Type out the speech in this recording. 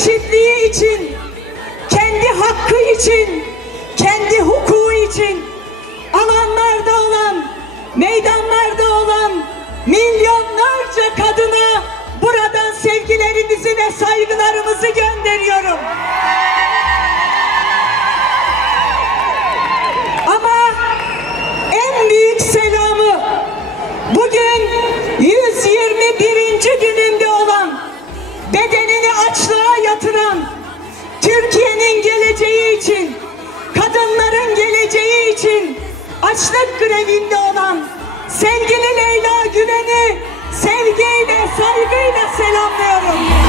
eşitliği için, kendi hakkı için, kendi hukuku için alanlarda olan, meydanlarda olan milyonlarca kadına buradan sevgilerimizi ve saygılarımızı gönderiyorum. Ama en büyük selamı bugün 121. gününde olan, bedenini açlığa yatıran, Türkiye'nin geleceği için, kadınların geleceği için açlık grevinde olan sevgili Leyla Gülen'i sevgiyle, saygıyla selamlıyorum.